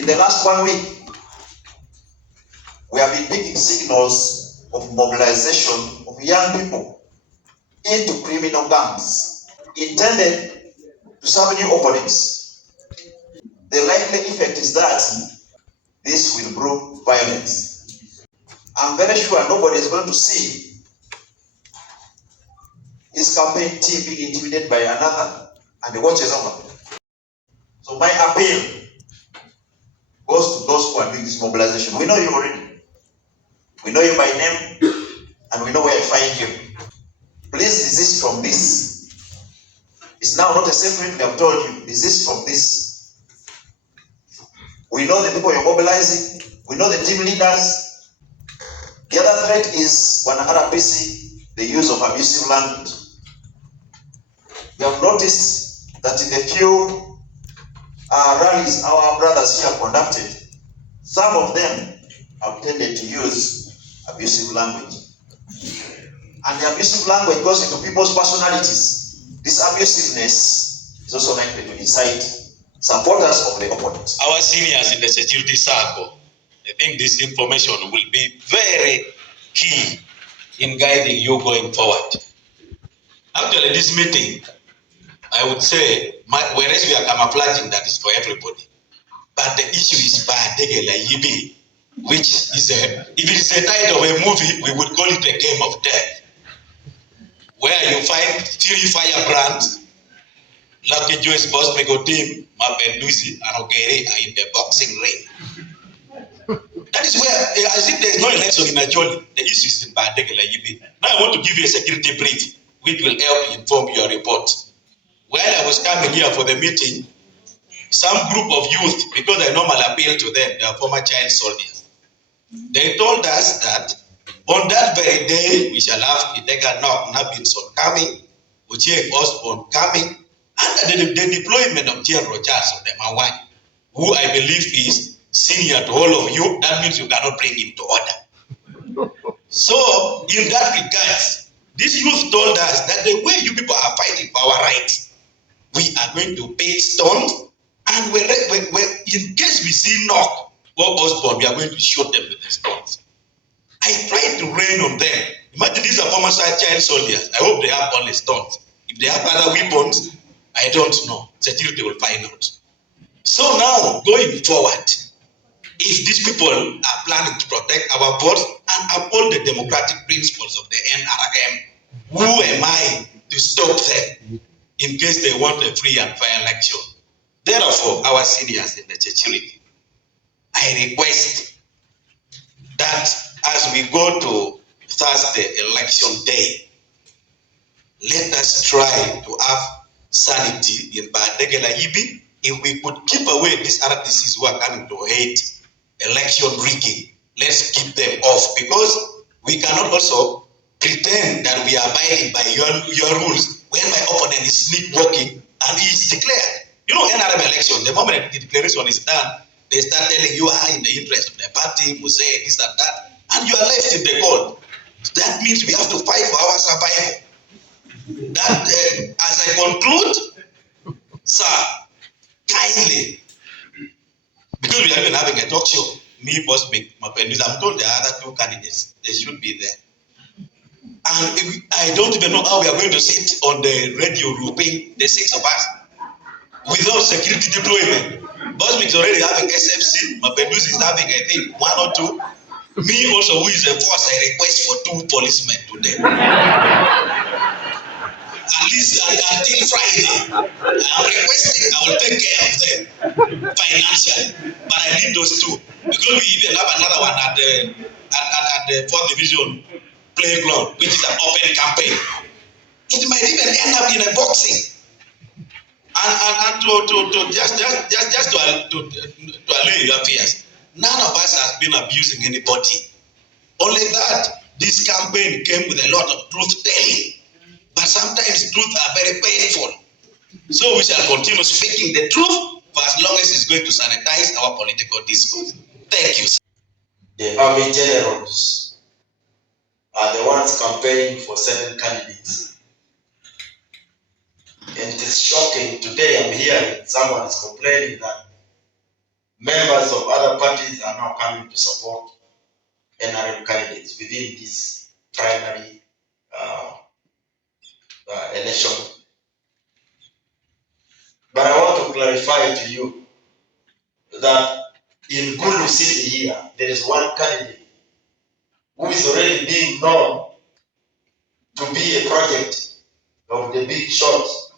In the last 1 week, we have been making signals of mobilization of young people into criminal gangs intended to serve new opponents. The likely effect is that this will brew violence. I'm very sure nobody is going to see his campaign team being intimidated by another and the watch is over. So my appeal goes to those who are doing this mobilization. We know you already. We know you by name and we know where to find you. Please desist from this. It's now not a secret, we have told you. Desist from this. We know the people you're mobilizing. We know the team leaders. The other threat is one RPC, the use of abusive language. We have noticed that in the few rallies our brothers here conducted, some of them have tended to use abusive language. And the abusive language goes into people's personalities. This abusiveness is also likely to incite supporters of the opponent. Our seniors in the security circle, I think this information will be very key in guiding you going forward. Actually, this meeting, I would say, whereas we are camouflaging, that is for everybody. But the issue is Bardege-Layibi, which is if it is a title of a movie, we would call it a game of death, where you find 3 firebrands, Lucky Joyce, Boss Mego Team, Mapendusi, and Ogere are in the boxing ring. That is where, as if there is no election in Najoli, the issue is in Bardege-Layibi. Now I want to give you a security brief, which will help inform your report. While I was coming here for the meeting, some group of youth, because I normally appeal to them, they are former child soldiers, they told us that on that very day, we shall have Idega Nabinson coming, Uche Osborne coming, under the deployment of General Charles Otema, who I believe is senior to all of you. That means you cannot bring him to order. So, in that regard, this youth told us that the way you people are fighting for our rights, we are going to pay stones, and in case we see knock or Osborne, we are going to shoot them with the stones. I tried to rain on them. Imagine these are former child soldiers. I hope they have only stones. If they have other weapons, I don't know. Security will find out. So now, going forward, if these people are planning to protect our votes and uphold the democratic principles of the NRM, who am I to stop them in case they want a free and fair election? Therefore, our seniors in the security, I request that as we go to Thursday election day, let us try to have sanity in Bardege-Layibi. If we could keep away these RTCs who are coming to hate election rigging, let's keep them off, because we cannot also pretend that we are abiding by your rules when my opponent is sleepwalking and he is declared. You know, NRM election, the moment the declaration is done, they start telling you are in the interest of the party, Muse, this and that, and you are left in the cold. That means we have to fight for our survival. That, as I conclude, sir, kindly, because we have been having a talk show, me, Boss Mapendusi, I'm told the other 2 candidates, they should be there. And I don't even know how we are going to sit on the radio looping, the 6 of us, without security deployment. Boss is already having SFC, Mapendusi is having, I think, 1 or 2. Me also, who is a force, I request for 2 policemen today. At least until Friday, I'm requesting, I will take care of them financially. But I need those 2, because we even have another one at the 4th Division playground, which is an open campaign. It might even end up in a boxing. And to allay your fears, none of us has been abusing anybody. Only that this campaign came with a lot of truth telling. But sometimes truth are very painful. So we shall continue speaking the truth for as long as it's going to sanitize our political discourse. Thank you, sir. The army generals are the ones campaigning for certain candidates. And it is shocking. Today I'm hearing someone is complaining that members of other parties are now coming to support NRM candidates within this primary election. But I want to clarify to you that in Gulu City here, there is one candidate who is already being known to be a project of the big shots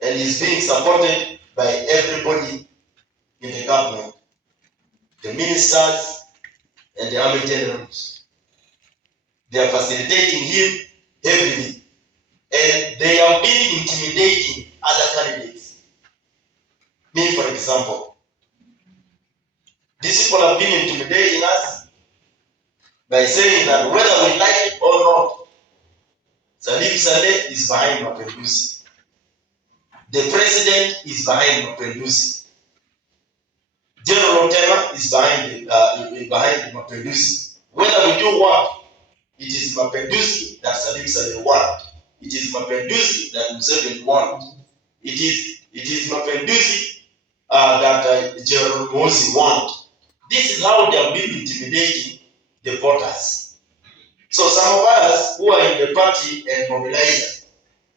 and is being supported by everybody in the government, the ministers and the army generals. They are facilitating him heavily, and they have been intimidating other candidates. Me, for example, these people have been intimidating us by saying that whether we like it or not, Salif Saleh is behind Mapinduzi. The president is behind Mapinduzi. Gen Otema is behind Mapinduzi. Whether we do what, it is Mapinduzi that Salif Saleh want. It is Mapinduzi that Museveni want. It is Mapinduzi that General Mosi want. This is how they have been intimidating the voters. So some of us who are in the party and mobilizers,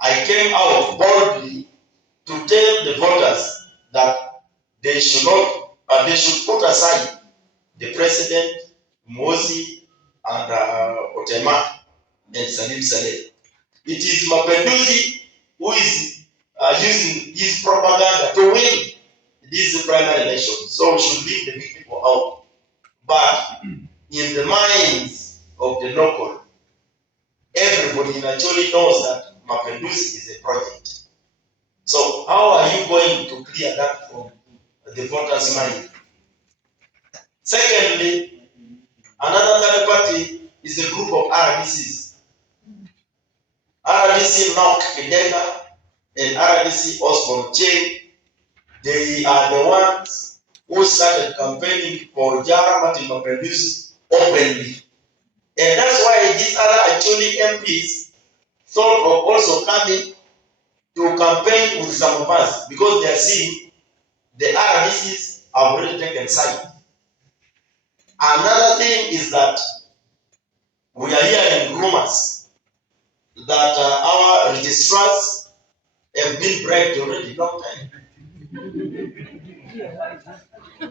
I came out boldly to tell the voters that they should not, they should put aside the president, Mosi, and Otema, and Salim Saleh. It is Mapinduzi who is using his propaganda to win this primary election. So we should leave the big people out. But in the minds of the local, everybody naturally knows that Mapinduzi is a project. So how are you going to clear that from the voters' mind? Secondly, another third party is a group of RDCs. RDC Nok Kidega and RDC Osborne Chain, they are the ones who started campaigning for Jara Martin Mapinduzi openly. And that's why these other actually MPs thought of also coming to campaign with some of us, because they are seeing the RDCs have already taken side. Another thing is that we are hearing rumors that our registrars have been bribed already long time.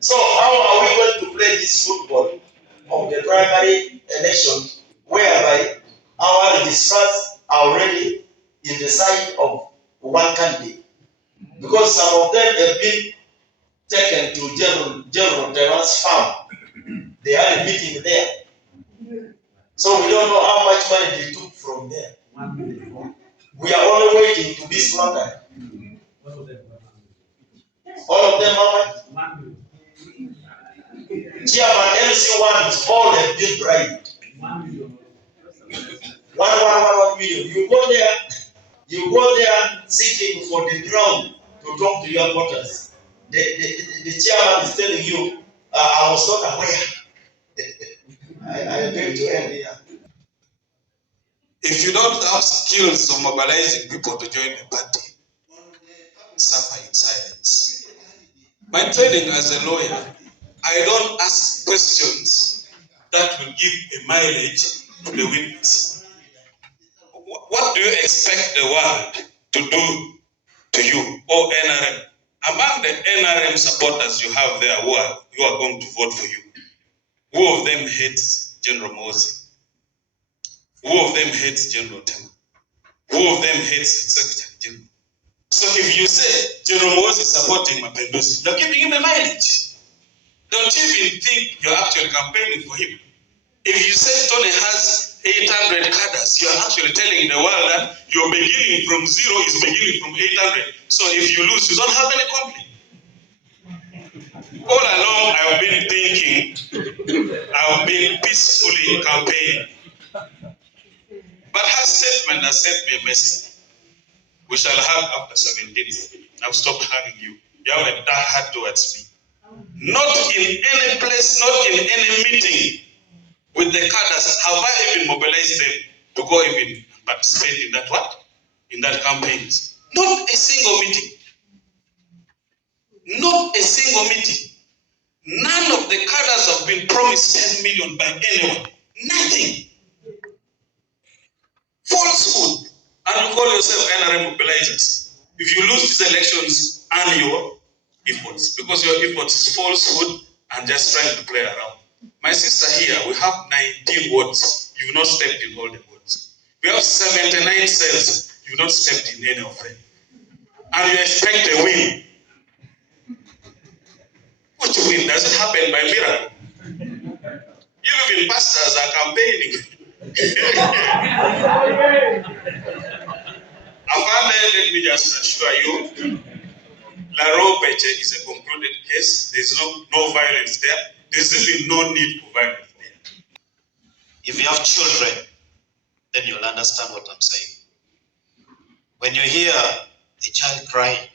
So how are we going to play this football of the primary election whereby our registrars are already in the side of one candidate? Because some of them have been taken to General Otema's farm. They had a meeting there. So we don't know how much money they took from there. We are only waiting to be slaughtered. All of them how much? Chairman MC1 all have been bribed. 1 million. You go there seeking for the ground to talk to your voters. The chairman is telling you, I was not aware. I beg to end here. If you don't have skills of mobilizing people to join the party, suffer in silence. My training as a lawyer, I don't ask questions that will give a mileage to the witness. What do you expect the world to do to you or NRM? Among the NRM supporters you have there who are going to vote for you, who of them hates General Mosi? Who of them hates General Otema? Who of them hates Secretary General? So if you say General Mosi is supporting Mapinduzi, you're giving him a mileage. Don't even think you're actually campaigning for him. If you say Tony has 800 cadres, you're actually telling the world that you're beginning from zero, is beginning from 800. So if you lose, you don't have any complaint. All along, I've been thinking, I've been peacefully campaigning. But her statement has sent me a message. We shall hug after 17th. I've stopped hugging you. You have a dark heart towards me. Not in any place, not in any meeting with the cadres have I even mobilized them to go even participate in that what? In that campaigns. Not a single meeting. Not a single meeting. None of the cadres have been promised 10 million by anyone. Nothing. Falsehood. And you call yourself NRM mobilizers. If you lose these elections, earn your efforts. Because your efforts is falsehood and just trying to play around. My sister here, we have 19 wards. You've not stepped in all the wards. We have 79 cells. You've not stepped in any of them. And you expect a win. Which win? Does it happen by miracle? Even pastors are campaigning. Let me just assure you, Larobeche is a concluded case. There's no violence there. There's even no need for violence there. If you have children, then you'll understand what I'm saying. When you hear a child crying,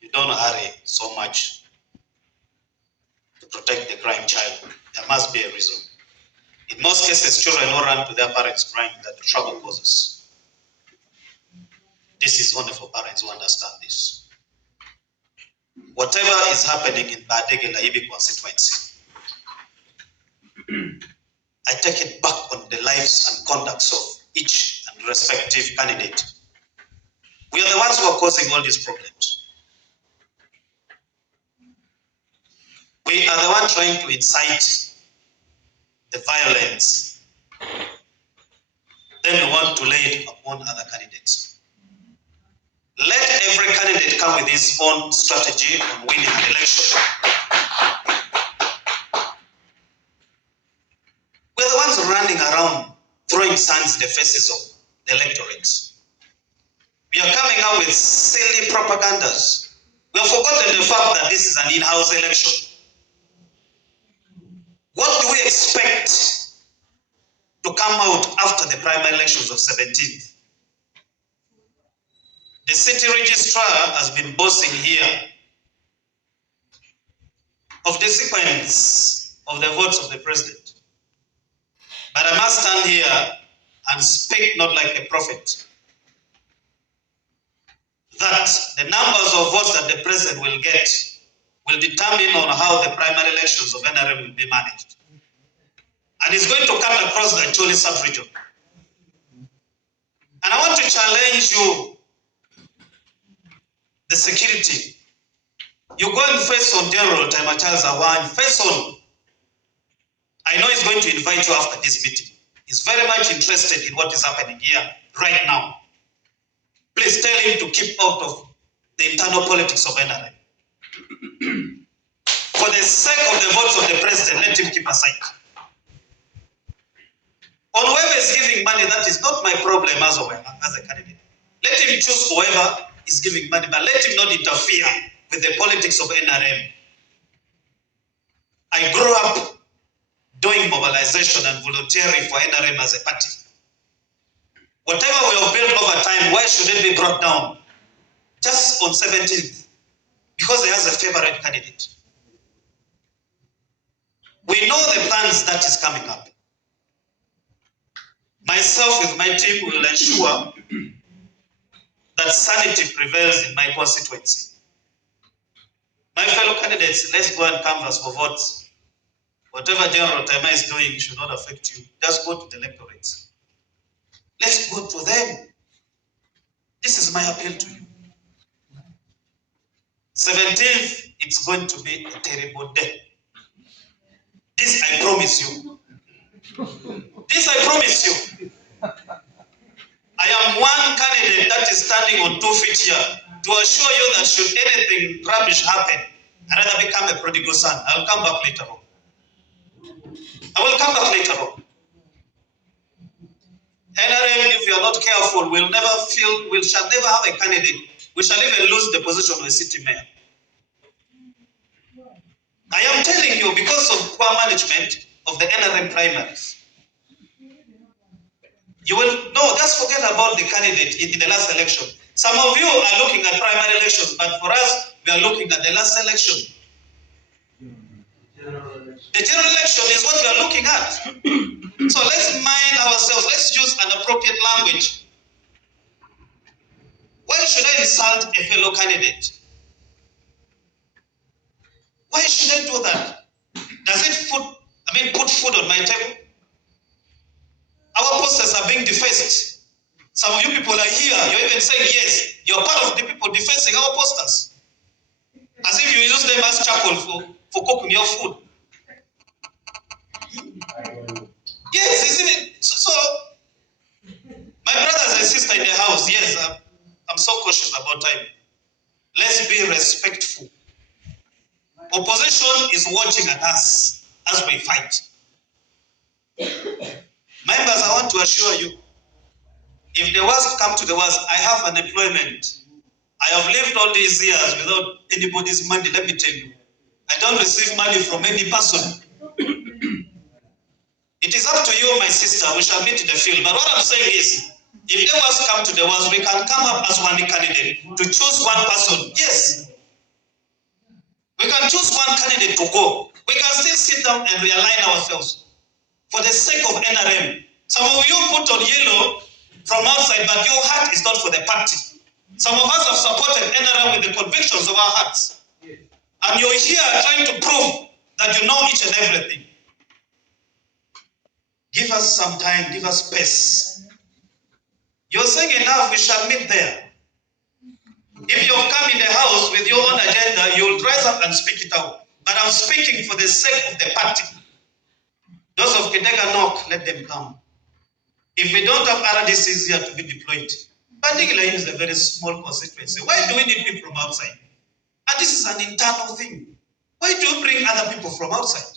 you don't hurry so much to protect the crying child. There must be a reason. In most cases, children will run to their parents crying that the trouble causes. This is only for parents who understand this. Whatever is happening in Bardege-Layibi constituency, I take it back on the lives and conducts of each and respective candidate. We are the ones who are causing all these problems. We are the ones trying to incite the violence. Then we want to lay it upon other candidates. Let every candidate come with his own strategy on winning an election. We're the ones running around throwing sands in the faces of the electorate. We are coming out with silly propagandas. We have forgotten the fact that this is an in-house election. What do we expect to come out after the primary elections of 17th? The city registrar has been boasting here of the sequence of the votes of the president. But I must stand here and speak not like a prophet, that the numbers of votes that the president will get will determine on how the primary elections of NRM will be managed. And it's going to cut across the Acholi sub-region. And I want to challenge you, the security. You go and face on General Otema Charles Awan, face on. I know he's going to invite you after this meeting. He's very much interested in what is happening here right now. Please tell him to keep out of the internal politics of NRM. For the sake of the votes of the president, let him keep aside. On whoever is giving money, that is not my problem as a candidate. Let him choose whoever is giving money, but let him not interfere with the politics of NRM. I grew up doing mobilization and volunteering for NRM as a party. Whatever we have built over time, why should it be brought down? Just on 17th, because he has a favorite candidate. We know the plans that is coming up. Myself with my team will ensure that sanity prevails in my constituency. My fellow candidates, let's go and canvass for votes. Whatever General Otema is doing should not affect you. Just go to the electorates. Let's go to them. This is my appeal to you. 17th, it's going to be a terrible day. This I promise you. This I promise you. I am one candidate that is standing on 2 feet here to assure you that should anything rubbish happen, I'd rather become a prodigal son. I'll come back later on. I will come back later on. NRM, if we are not careful, we shall never have a candidate. We shall even lose the position of a city mayor. I am telling you, because of poor management of the NRM primaries. You will, no, just forget about the candidate in the last election. Some of you are looking at primary elections, but for us, we are looking at the last election. The general election is what we are looking at. So let's mind ourselves. Let's use an appropriate language. Why should I insult a fellow candidate? Why should I do that? Does it put food on my table? Our posters are being defaced. Some of you people are here, you're even saying yes, you're part of the people defacing our posters. As if you use them as charcoal for cooking your food. Yes, isn't it? So my brothers and sisters in the house, yes, I'm so cautious about time. Let's be respectful. Opposition is watching at us as we fight. Members, I want to assure you, if the worst come to the worst, I have an employment. I have lived all these years without anybody's money, let me tell you. I don't receive money from any person. It is up to you, my sister, we shall meet in the field. But what I'm saying is, if the worst come to the worst, we can come up as one candidate to choose one person. Yes. We can choose one candidate to go. We can still sit down and realign ourselves for the sake of NRM. Some of you put on yellow from outside, but your heart is not for the party. Some of us have supported NRM with the convictions of our hearts. And you're here trying to prove that you know each and everything. Give us some time, give us space. You're saying enough, we shall meet there. If you've come in the house with your own agenda, you'll rise up and speak it out. But I'm speaking for the sake of the party. Those of Kidega Nok, let them come. If we don't have RDCs here to be deployed, Bardege-Layibi is a very small constituency. Why do we need people from outside? And this is an internal thing. Why do you bring other people from outside?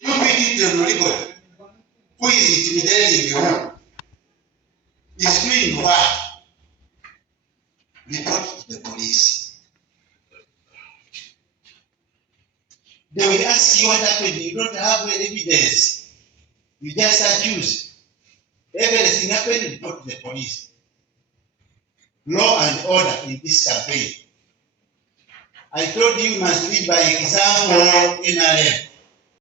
You meet the Rigo, who is intimidating you, is doing what? Report to the police. They will ask you what happened. You don't have any evidence. You just accuse. Everything happened, report to the police. Law and order in this campaign. I told you must lead by example, NRM.